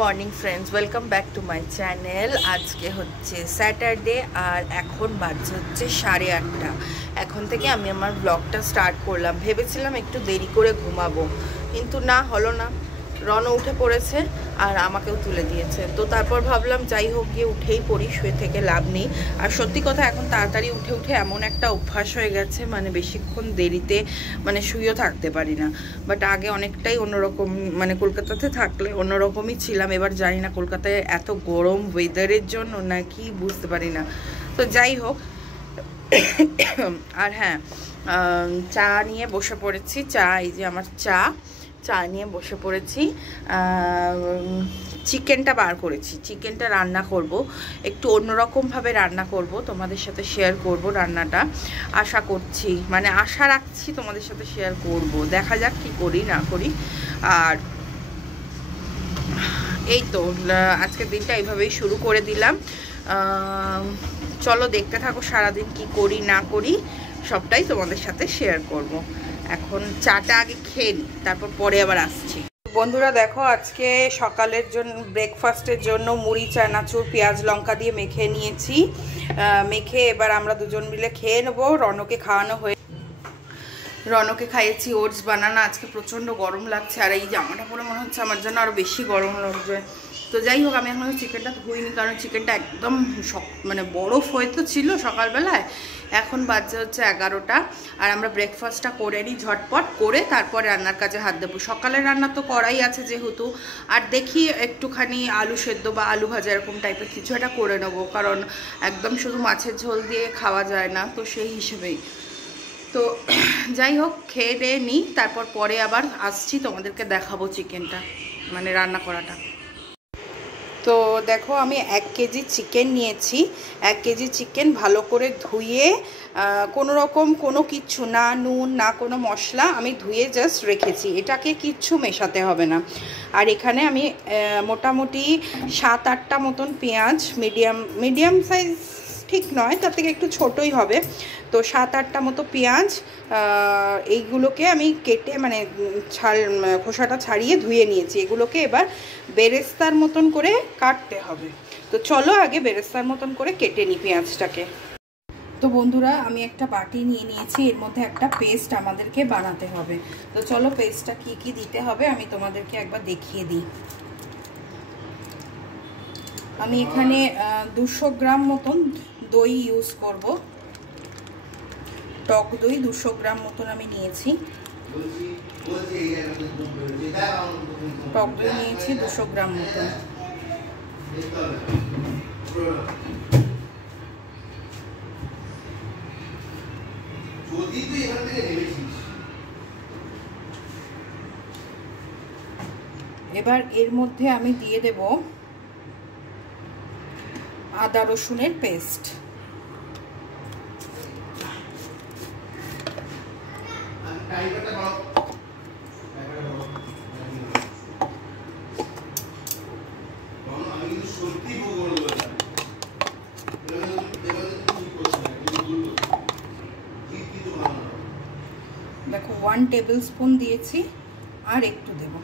Morning friends, welcome back to my channel. আজকে হচ্ছে Saturday আর এখন বাজছে হচ্ছে 8:30। এখন থেকে আমি আমার ব্লগটা স্টার্ট করলাম। ভেবেছিলাম একটু দেরি করে ঘুমাবো, কিন্তু না হলো না। রনও উঠে পড়েছে আর আমাকেও তুলে দিয়েছে। তো তারপর ভাবলাম যাই হোক, গিয়ে উঠেই পড়ি, শুয়ে থেকে লাভ নেই। আর সত্যি কথা, এখন তাড়াতাড়ি উঠে উঠে এমন একটা অভ্যাস হয়ে গেছে, মানে বেশিক্ষণ দেরিতে শুয়েও থাকতে পারি না। বাট আগে অনেকটাই অন্যরকম, কলকাতাতে থাকলে অন্যরকমই ছিলাম। এবার জানি না কলকাতায় এত গরম ওয়েদারের জন্য নাকি বুঝতে পারি না। তো যাই হোক, আর হ্যাঁ, চা নিয়ে বসে পড়েছি। এই যে আমার চা নিয়ে বসে পড়েছি। চিকেনটা বার করেছি, চিকেনটা রান্না করব, একটু অন্যরকমভাবে রান্না করব, তোমাদের সাথে শেয়ার করব রান্নাটা। আশা করছি, আশা রাখছি তোমাদের সাথে শেয়ার করব। দেখা যাক কি করি না করি। আর এই তো আজকের দিনটা এইভাবেই শুরু করে দিলাম। চলো দেখতে থাকো, সারাদিন কি করি না করি সবটাই তোমাদের সাথে শেয়ার করব। এখন চাটা আগে খেয়ে নিই, তারপর পরে আবার আসছি। বন্ধুরা দেখো, আজকে সকালের জন্য ব্রেকফাস্টের জন্য মুড়ি, চানাচুর, পেঁয়াজ লঙ্কা দিয়ে মেখে নিয়েছি। মেখে এবার আমরা দুজন মিলে খেয়ে নেবো। রনকে খাইয়েছি ওটস বানানা। আজকে প্রচণ্ড গরম লাগছে, আর এই জামাটা পরে মনে হচ্ছে আমার জন্য আরও বেশি গরম লাগবে। তো যাই হোক, আমি এখন চিকেনটা ধুইনি, কারণ চিকেনটা একদম বরফ হয়ে তো ছিল সকালবেলায়। এখন বাজে হচ্ছে 11টা, আর আমরা ব্রেকফাস্টটা করে নিই ঝটপট করে, তারপর রান্নার কাজে হাত দেবো। সকালের রান্না তো করাই আছে যেহেতু, আর দেখি একটুখানি আলু সেদ্ধ বা আলু ভাজা এরকম টাইপের কিছু একটা করে নেবো, কারণ একদম শুধু মাছের ঝোল দিয়ে খাওয়া যায় না, তো সেই হিসেবেই। তো যাই হোক, খেয়ে দিয়ে নিই, তারপর পরে আবার আসছি, তোমাদেরকে দেখাবো চিকেনটা, রান্না করাটা। তো দেখো, আমি 1 কেজি চিকেন নিয়েছি। 1 কেজি চিকেন ভালো করে ধুয়ে, কোনো রকম কোনো কিচ্ছু না, নুন না কোনো মশলা, আমি ধুয়ে জাস্ট রেখেছি। এটাকে কিচ্ছু মেশাতে হবে না। আর এখানে আমি মোটামুটি 7-8টা মতন পেঁয়াজ, মিডিয়াম সাইজ ঠিক নয়, তার থেকে একটু ছোটই হবে, তো 7-8টা মতো পেঁয়াজ, এইগুলোকে আমি কেটে খোসাটা ছাড়িয়ে ধুয়ে নিয়েছি। এগুলোকে এবার বেরেস্তার মতন করে কাটতে হবে। তো চলো আগে বেরেস্তার মতন করে কেটে নিই পেঁয়াজটাকে। তো বন্ধুরা, আমি একটা বাটি নিয়ে নিয়েছি, এর মধ্যে একটা পেস্ট আমাদেরকে বানাতে হবে। তো চলো পেস্টটা কি কি দিতে হবে আমি তোমাদেরকে একবার দেখিয়ে দিই। আমি এখানে 200 গ্রাম মতন দই ইউজ করব। টক দই 200 গ্রাম মতন আমি নিয়েছি। টক দই নিয়েছি 200 গ্রাম মতন। এবার এর মধ্যে আমি দিয়ে দেব আদা রসুনের পেস্ট। দেখো 1 টেবিল স্পুন দিয়েছি, আর একটু দেব।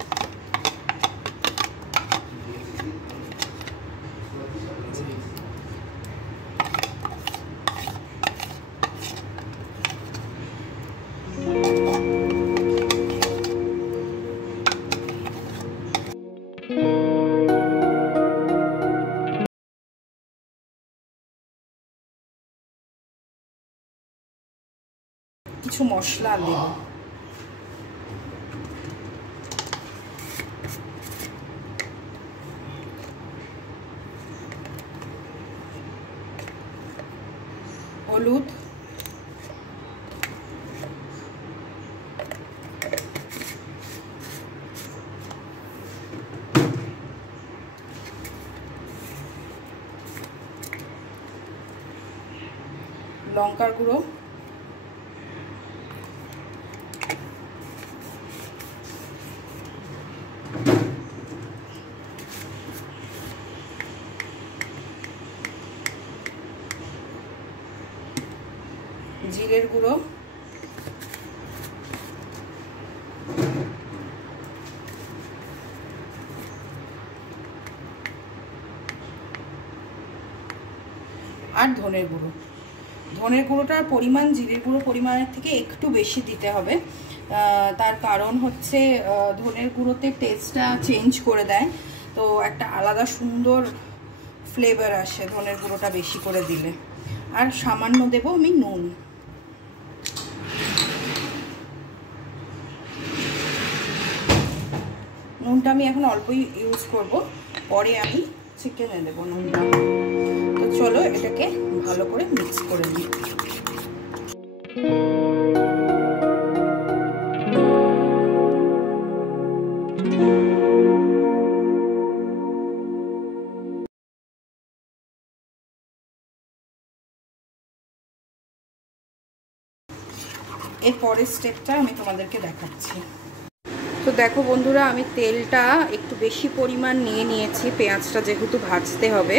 কিছু মশলা দেব। হলুদ, লঙ্কার গুঁড়ো, জিরের গুঁড়ো, আর ধনের গুঁড়ো। ধনের গুঁড়োটার পরিমাণ জিরের গুঁড়ো পরিমাণের থেকে একটু বেশি দিতে হবে। তার কারণ হচ্ছে ধনের গুঁড়োতে টেস্টটা চেঞ্জ করে দেয়, তো একটা আলাদা সুন্দর ফ্লেভার আসে ধনের গুঁড়োটা বেশি করে দিলে। আর সামান্য দেবো আমি নুন। নুনটা আমি এখন অল্পই ইউজ করব, পরে আমি চিকেনে দেবো নুনটা। তো চলো এটাকে ভালো করে মিক্স করে নিই। এর পরের স্টেপটা আমি তোমাদেরকে দেখাচ্ছি। তো দেখো বন্ধুরা, আমি তেলটা একটু বেশি পরিমাণ নিয়ে নিয়েছি, পেঁয়াজটা যেহেতু ভাজতে হবে,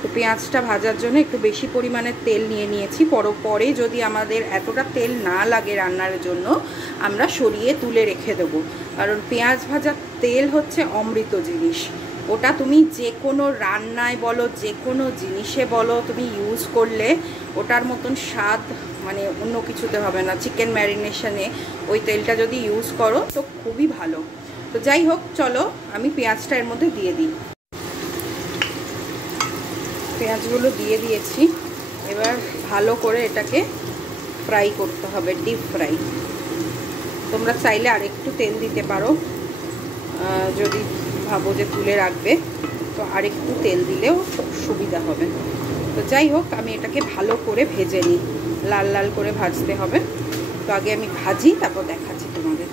তো পেঁয়াজটা ভাজার জন্য একটু বেশি পরিমাণের তেল নিয়ে নিয়েছি। পরে যদি আমাদের এতটা তেল না লাগে রান্নার জন্য, আমরা সরিয়ে তুলে রেখে দেবো, কারণ পেঁয়াজ ভাজার তেল হচ্ছে অমৃত জিনিস। ওটা তুমি যে কোনো রান্নায় বলো, যে কোনো জিনিসে বলো, তুমি ইউজ করলে ওটার মতন স্বাদ মানে অন্য কিছুতে হবে না। চিকেন ম্যারিনেশনে ওই তেলটা যদি ইউজ করো তো খুবই ভালো। তো যাই হোক, চলো আমি পেঁয়াজটা এর মধ্যে দিয়ে দিই। পেঁয়াজগুলো দিয়ে দিয়েছি, এবার ভালো করে এটাকে ফ্রাই করতে হবে, ডিপ ফ্রাই। তোমরা চাইলে আরেকটু তেল দিতে পারো, যদি ভাবো যে তুলে রাখবে তো আরেকটু তেল দিলেও সুবিধা হবে। তো যাই হোক, আমি এটাকে ভালো করে ভেজে নিই, লাল লাল করে ভাজতে হবে। তো আগে আমি ভাজি, তারপর দেখাচ্ছি তোমাদের।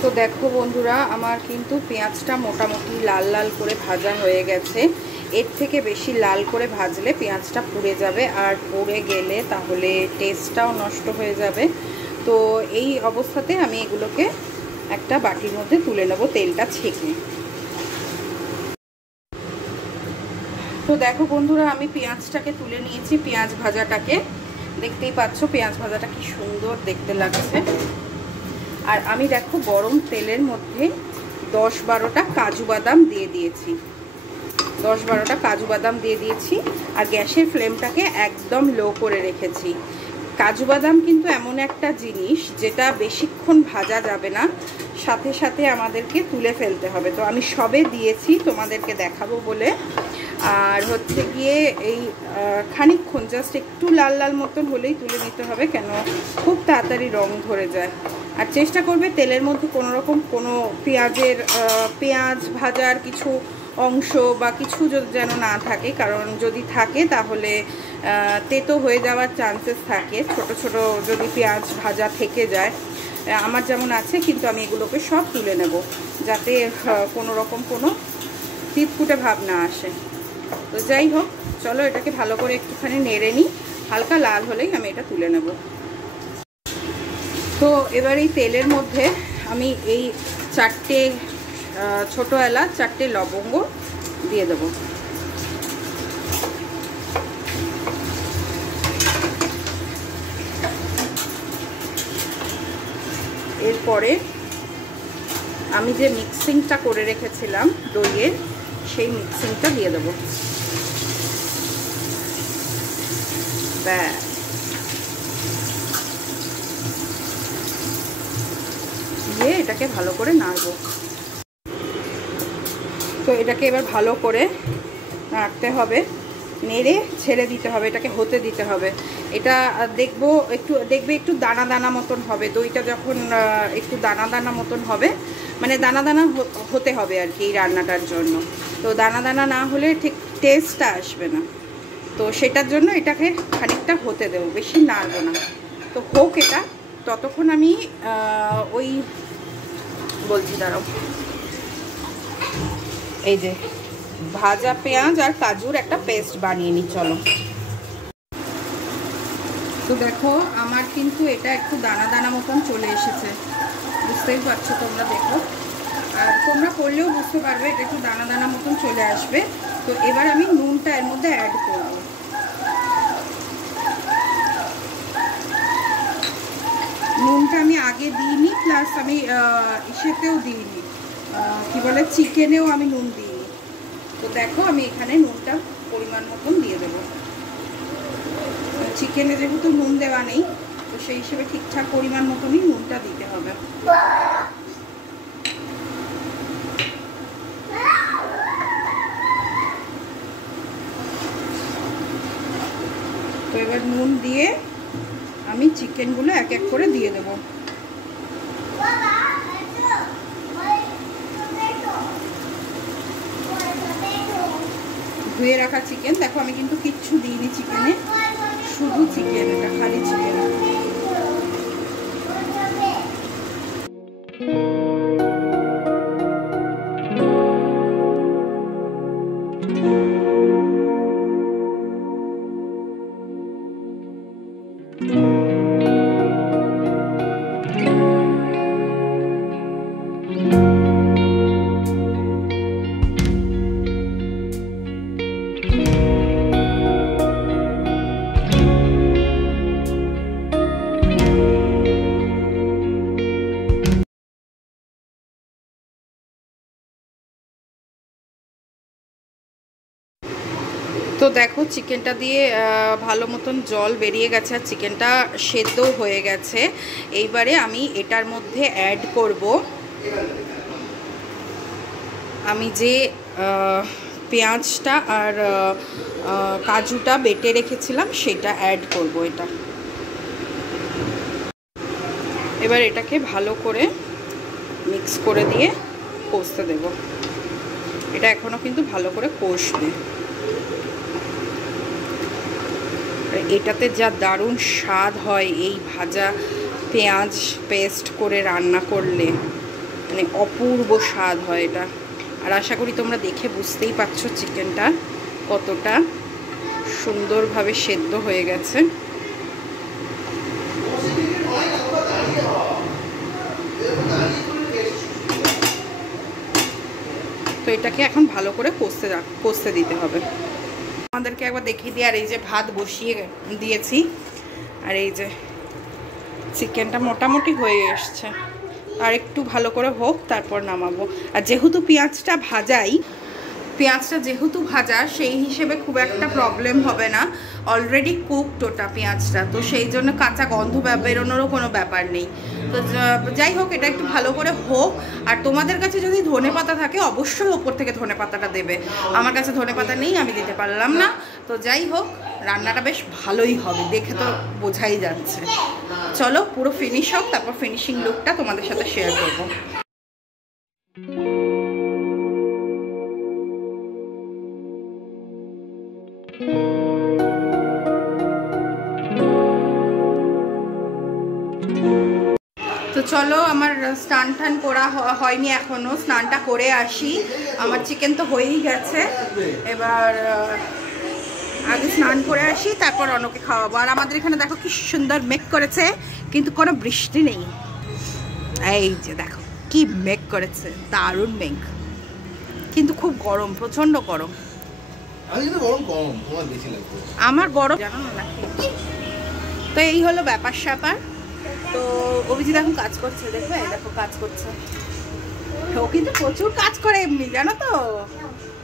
তো দেখো বন্ধুরা, আমার কিন্তু পেঁয়াজটা মোটামুটি লাল লাল করে ভাজা হয়ে গেছে। এর থেকে বেশি লাল করে ভাজলে পেঁয়াজটা পুড়ে যাবে, আর পুড়ে গেলে তাহলে টেস্টটাও নষ্ট হয়ে যাবে। তো এই অবস্থাতে আমি এগুলোকে একটা বাটির মধ্যে তুলে নেব, তেলটা ছেঁকে। তো দেখো বন্ধুরা, আমি পেঁয়াজটাকে তুলে নিয়েছি, পেঁয়াজ ভাজাটাকে। দেখতেই পাচ্ছ পেঁয়াজ ভাজাটা কি সুন্দর দেখতে লাগছে। আর আমি দেখো গরম তেলের মধ্যে 10-12টা কাজু বাদাম দিয়ে দিয়েছি, 10-12টা কাজু বাদাম দিয়ে দিয়েছি। আর গ্যাসের ফ্লেমটাকে একদম লো করে রেখেছি। কাজু বাদাম কিন্তু এমন একটা জিনিস যেটা বেশিক্ষণ ভাজা যাবে না, সাথে সাথে আমাদেরকে তুলে ফেলতে হবে। তো আমি সবে দিয়েছি তোমাদেরকে দেখাবো বলে। আর হচ্ছে গিয়ে এই খানিকক্ষণ জাস্ট একটু লাল লাল মতন হলেই তুলে নিতে হবে, কেন খুব তাড়াতাড়ি রং ধরে যায়। আর চেষ্টা করবে তেলের মধ্যে কোনো রকম কোনো পেঁয়াজ ভাজার কিছু অংশ বা কিছু যেন না থাকে, কারণ যদি থাকে তাহলে তেতো হয়ে যাওয়ার চান্সেস থাকে। ছোট ছোট যদি পেঁয়াজ ভাজা থেকে যায়, আমার যেমন আছে, কিন্তু আমি এগুলোকে সব তুলে নেব যাতে কোনো রকম কোনো চিটকুটে ভাব না আসে। তো যাই হোক, চলো এটাকে ভালো করে একটুখানি নেড়ে নিই, হালকা লাল হলেই আমি এটা তুলে নেব। তো এবার এই তেলের মধ্যে আমি এই 4টে ছোটো এলাচ, 4টে লবঙ্গ দিয়ে দেব। এরপরে আমি যে মিক্সিংটা করে রেখেছিলাম দইয়ের, সেই মিক্সিংটা দিয়ে দেবো। ব্যাস, দিয়ে এটাকে ভালো করে নাড়বো। তো এটাকে এবার ভালো করে নাড়তে হবে, নেড়ে ছেড়ে দিতে হবে, এটাকে হতে দিতে হবে। এটা দেখবে একটু দানা দানা মতন হবে। দইটা যখন একটু দানা দানা মতন হবে, মানে দানা দানা হতে হবে আর কি এই রান্নাটার জন্য। তো দানা দানা না হলে ঠিক টেস্টটা আসবে না। তো সেটার জন্য এটাকে খানিকটা হতে দেবো, বেশি নাড়বো না। তো হোক এটা, ততক্ষণ আমি ওই বলছি, দাঁড়াও, এই যে ভাজা পেঁয়াজ আর কাজুর একটা পেস্ট বানিয়ে নিই। চলো। তো দেখো আমার কিন্তু এটা একটু দানা দানা মতন চলে এসেছে, বুঝতেই পারছো তোমরা, দেখো। আর তোমরা করলেও বুঝতে পারবে এটা একটু দানা দানা মতন চলে আসবে। তো এবার আমি নুনটা এর মধ্যে অ্যাড করব। নুনটা আমি আগে দিইনি, প্লাস আমি ইসেতেও দিইনি, কি বলে চিকেনেও আমি নুন দিইনি। তো দেখো আমি এখানে নুনটা পরিমাণ মতন দিয়ে দেবো। চিকেনে যেহেতু নুন দেওয়া নেই, তো সেই হিসেবে ঠিকঠাক পরিমাণ মতনই নুনটা দিতে হবে। তো এবার নুন দিয়ে আমি চিকেনগুলো এক এক করে দিয়ে দেবো। ধুয়ে রাখা চিকেন, দেখো আমি কিন্তু কিচ্ছু দিইনি চিকেনে, শুধু চিকেন, এটা খালি চিকেন। তো দেখো চিকেনটা দিয়ে ভালো মতন জল বেরিয়ে গেছে আর চিকেনটা সেদ্ধ হয়ে গেছে। এইবারে আমি এটার মধ্যে অ্যাড করব আমি যে পেঁয়াজটা আর কাজুটা বেটে রেখেছিলাম সেটা অ্যাড করব এটা। এবার এটাকে ভালো করে মিক্স করে দিয়ে কষতে দেব। এটা এখনও কিন্তু ভালো করে কষবে। এটাতে যা দারুণ স্বাদ হয় এই ভাজা পেঁয়াজ পেস্ট করে রান্না করলে, মানে অপূর্ব স্বাদ হয় এটা। আর আশা করি তোমরা দেখে বুঝতেই পারছো চিকেনটা কতটা সুন্দরভাবে সেদ্ধ হয়ে গেছে। তো এটাকে এখন ভালো করে কষতে দিতে হবে। আমাদেরকে একবার দেখিয়ে দিই। আর এই যে ভাত বসিয়ে দিয়েছি, আর এই যে চিকেনটা মোটামুটি হয়ে এসছে, আর একটু ভালো করে হোক তারপর নামাবো। আর যেহেতু পেঁয়াজটা ভাজা সেই হিসেবে খুব একটা প্রবলেম হবে না, অলরেডি কুকড ওটা পেঁয়াজটা, তো সেই জন্য কাঁচা গন্ধ বেরোনোরও কোনো ব্যাপার নেই। তো যাই হোক, এটা একটু ভালো করে হোক। আর তোমাদের কাছে যদি ধনেপাতা থাকে অবশ্যই ওপর থেকে ধনেপাতাটা দেবে। আমার কাছে ধনেপাতা নেই, আমি দিতে পারলাম না। তো যাই হোক, রান্নাটা বেশ ভালোই হবে, দেখে তো বোঝাই যাচ্ছে। চলো পুরো ফিনিশ হোক, তারপর ফিনিশিং লুকটা তোমাদের সাথে শেয়ার করবো। তো চলো, আমার স্নান টান করা হয়নি এখনো, স্নানটা করে আসি। আমার চিকেন তো হয়েই গেছে, এবার আগে স্নান করে আসি, তারপর অন্যকে খাওয়াবো। আর আমাদের এখানে দেখো কি সুন্দর মেঘ করেছে, কিন্তু কোনো বৃষ্টি নেই। এই যে দেখো কি মেঘ করেছে, দারুণ মেঘ, কিন্তু খুব গরম, প্রচন্ড গরম। আমার গরম জানো না নাকি। তো এই হলো ব্যাপার স্যাপার। তো অভিজিৎ এখন কাজ করছে, দেখবে দেখো কাজ করছে। ও কিন্তু প্রচুর কাজ করে এমনি, জানো তো,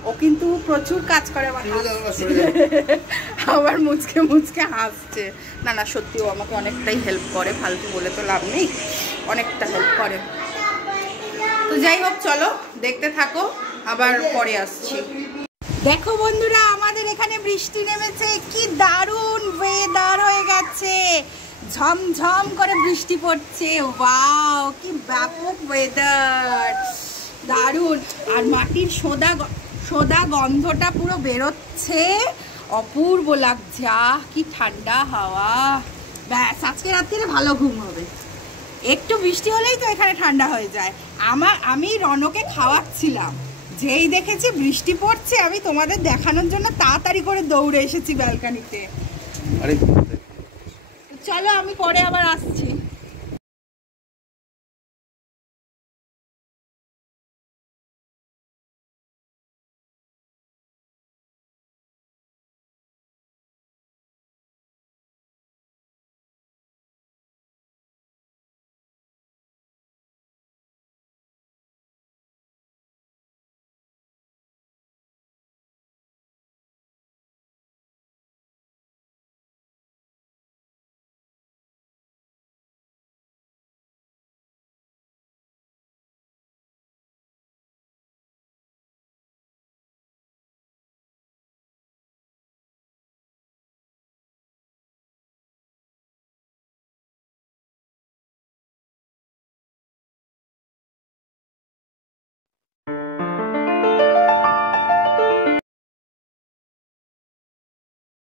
ও কিন্তু প্রচুর কাজ করে। আবার মুচকে মুচকে হাসছে। না না, সত্যি ও আমাকে অনেকটাই হেল্প করে, ফালতু বলে তো লাভ নেই, অনেকটা হেল্প করে। তো যাই হোক, চলো দেখতে থাকো, আবার পরে আসছি। দেখো বন্ধুরা, আমাদের এখানে বৃষ্টি নেমেছে, কি দারুণ ওয়েদার হয়ে গেছে, ঝমঝম করে বৃষ্টি পড়ছে। ওয়াও, কি ব্যাপক ওয়েদার, দারুণ। আর মাটির সোদা গন্ধটা পুরো বেরোচ্ছে, অপূর্ব লাগছে। কি ঠান্ডা হাওয়া, ব্যাস আজকে রাত্রে ভালো ঘুম হবে। একটু বৃষ্টি হলেই তো এখানে ঠান্ডা হয়ে যায়। আমি রনকে খাওয়াচ্ছিলাম, যেই দেখেছি বৃষ্টি পড়ছে, আমি তোমাদের দেখানোর জন্য তাড়াতাড়ি করে দৌড়ে এসেছি ব্যালকনিতে। চলো আমি পরে আবার আসছি।